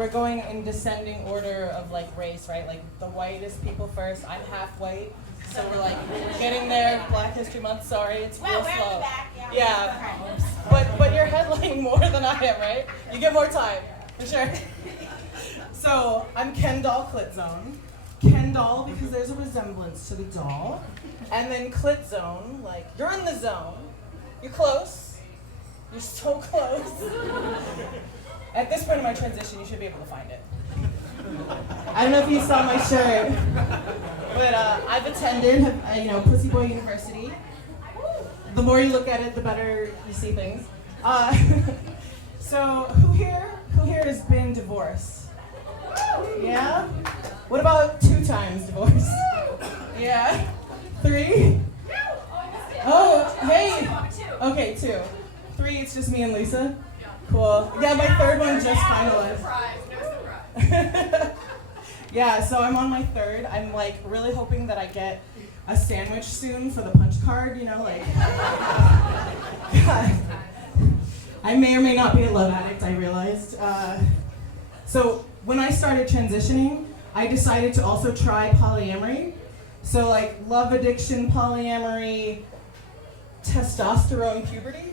we're going in descending order of like race, right? Like the whitest people first. I'm half white, so we're like getting there. Black History Month. Sorry, it's real we're slow. in the back, Yeah. But you're headlining more than I am, right? You get more time, for sure. So I'm Kendoll Clitzone. Kendoll because there's a resemblance to the doll, and then Clitzone, like you're in the zone. You're close. You're so close. At this point in my transition, you should be able to find it. I don't know if you saw my shirt, but I've attended, Pussy Boy University. The more you look at it, the better you see things. So who here has been divorced? Yeah? What about 2 times divorced? Yeah? 3? Oh, hey! Okay, 2. 3, it's just me and Lisa? Cool. Yeah, my 3rd one just finalized. No surprise. Yeah, so I'm on my 3rd. I'm like really hoping that I get a sandwich soon for the punch card, like. I may or may not be a love addict, I realized. So when I started transitioning, I decided to also try polyamory. So like love addiction, polyamory, testosterone, puberty,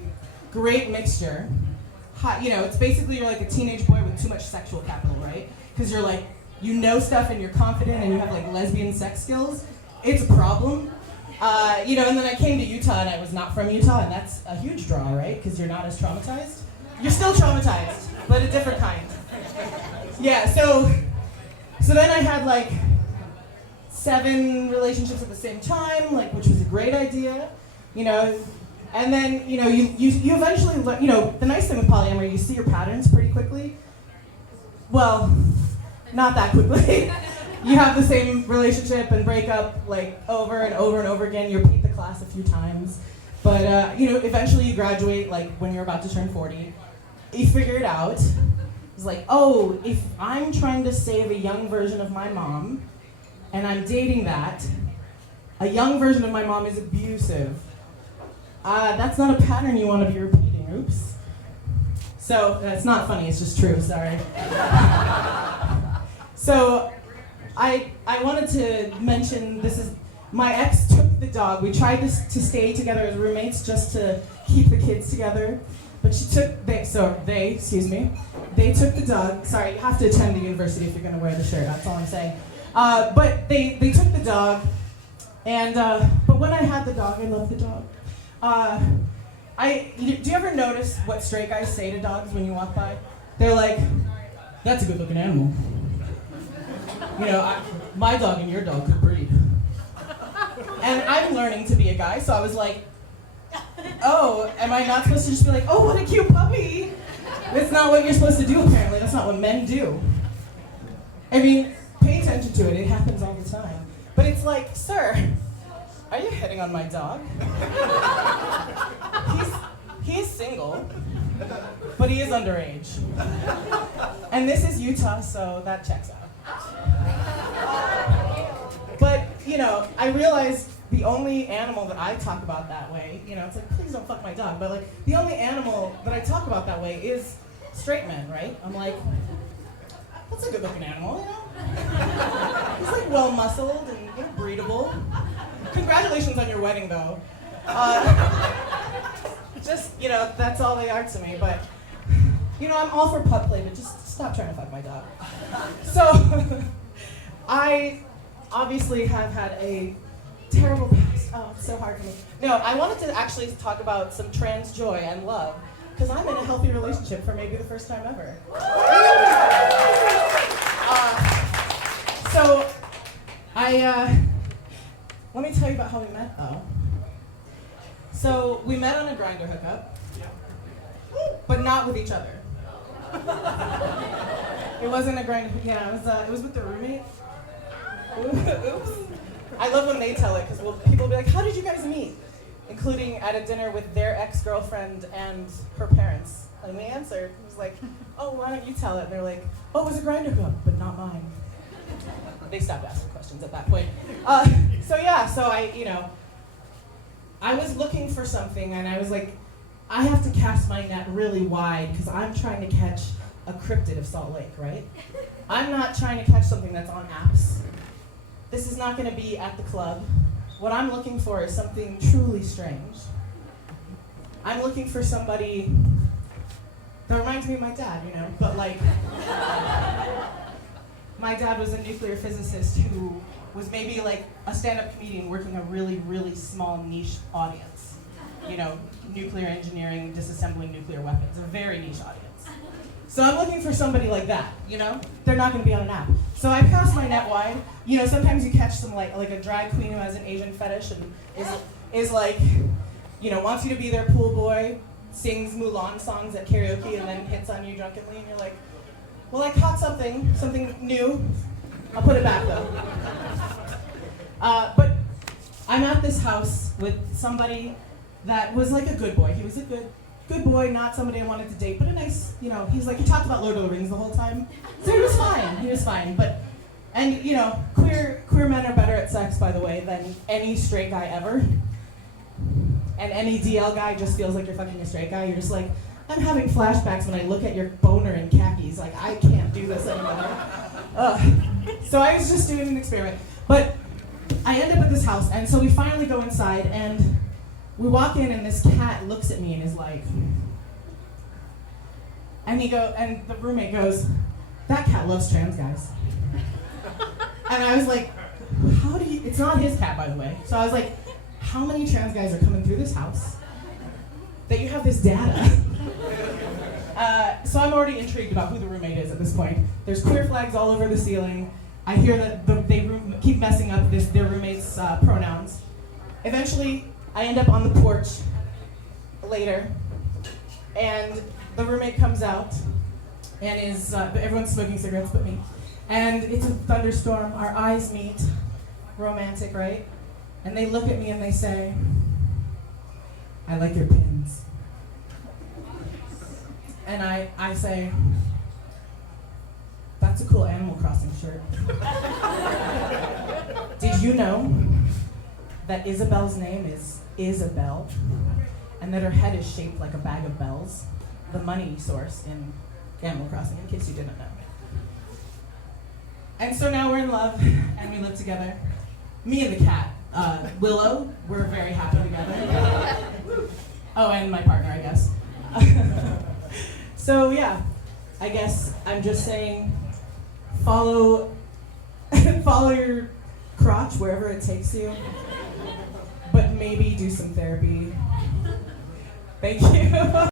great mixture. It's basically you're like a teenage boy with too much sexual capital, right? Because you're like, stuff and you're confident and you have like lesbian sex skills. It's a problem. And then I came to Utah and I was not from Utah, and that's a huge draw, right? Because you're not as traumatized. You're still traumatized, but a different kind. Yeah, so then I had like 7 relationships at the same time, like which was a great idea, And then, you eventually learn, the nice thing with polyamory, you see your patterns pretty quickly. Well, not that quickly. You have the same relationship and break up like over and over and over again. You repeat the class a few times. But, eventually you graduate, like when you're about to turn 40. You figure it out. It's like, oh, if I'm trying to save a young version of my mom, and I'm dating that, a young version of my mom is abusive. That's not a pattern you want to be repeating. Oops. So, it's not funny, it's just true, sorry. So, I wanted to mention, my ex took the dog. We tried to stay together as roommates just to keep the kids together. But they took the dog. Sorry, you have to attend the university if you're going to wear the shirt, that's all I'm saying. But they took the dog, and but when I had the dog, I loved the dog. Do you ever notice what straight guys say to dogs when you walk by? They're like, that's a good looking animal. My dog and your dog could breed. And I'm learning to be a guy, so I was like, oh, am I not supposed to just be like, oh, what a cute puppy? That's not what you're supposed to do, apparently. That's not what men do. I mean, pay attention to it. It happens all the time. But it's like, sir, are you hitting on my dog? He's single, but he is underage. And this is Utah, so that checks out. But, I realized the only animal that I talk about that way, it's like, please don't fuck my dog, but like, the only animal that I talk about that way is straight men, right? I'm like, that's a good looking animal, He's like well muscled and breedable. Congratulations on your wedding, though. That's all they are to me, but, I'm all for pup play, but just stop trying to fuck my dog. So, I obviously have had a terrible past. Oh, it's so hard for me. No, I wanted to actually talk about some trans joy and love, because I'm in a healthy relationship for maybe the first time ever. Let me tell you about how we met. So we met on a Grindr hookup, but not with each other. It wasn't a Grindr. Yeah, it was with the roommate. Oops. I love when they tell it, because people will be like, how did you guys meet? Including at a dinner with their ex-girlfriend and her parents. And we answered. It was like, oh, why don't you tell it? And they're like, oh, it was a Grindr hookup, but not mine. They stopped asking questions at that point. I was looking for something, and I was like, I have to cast my net really wide, because I'm trying to catch a cryptid of Salt Lake, right? I'm not trying to catch something that's on apps. This is not going to be at the club. What I'm looking for is something truly strange. I'm looking for somebody that reminds me of my dad, you know, but like, my dad was a nuclear physicist who was maybe like a stand-up comedian working a really, really small niche audience. You know, nuclear engineering, disassembling nuclear weapons, a very niche audience. So I'm looking for somebody like that, you know? They're not gonna be on an app. So I cast my net wide. You know, sometimes you catch some like a drag queen who has an Asian fetish and is like, you know, wants you to be their pool boy, sings Mulan songs at karaoke and then hits on you drunkenly and you're like, well, I caught something new. I'll put it back though. But I'm at this house with somebody that was like a good boy. He was a good boy, not somebody I wanted to date, but a nice, you know, he's like, he talked about Lord of the Rings the whole time. So he was fine. But, and you know, queer men are better at sex, by the way, than any straight guy ever. And any DL guy just feels like you're fucking a straight guy. You're just like, I'm having flashbacks when I look at your boner in khakis. Like, I can't do this anymore. So I was just doing an experiment. But I end up at this house, and so we finally go inside, and we walk in, and this cat looks at me and is like, and the roommate goes, that cat loves trans guys. And I was like, how do you, it's not his cat, by the way. So I was like, how many trans guys are coming through this house that you have this data? So I'm already intrigued about who the roommate is at this point. There's queer flags all over the ceiling. I hear that they keep messing up their roommate's pronouns. Eventually, I end up on the porch later, and the roommate comes out, and everyone's smoking cigarettes but me. And it's a thunderstorm, our eyes meet, romantic, right? And they look at me and they say, I like your pins. And I say, that's a cool Animal Crossing shirt. Did you know that Isabel's name is Isabel, and that her head is shaped like a bag of bells? The money source in Animal Crossing, in case you didn't know. And so now we're in love, and we live together. Me and the cat, Willow, we're very happy together. Oh, and my partner, I guess. So yeah, I guess I'm just saying, follow your crotch wherever it takes you, but maybe do some therapy. Thank you.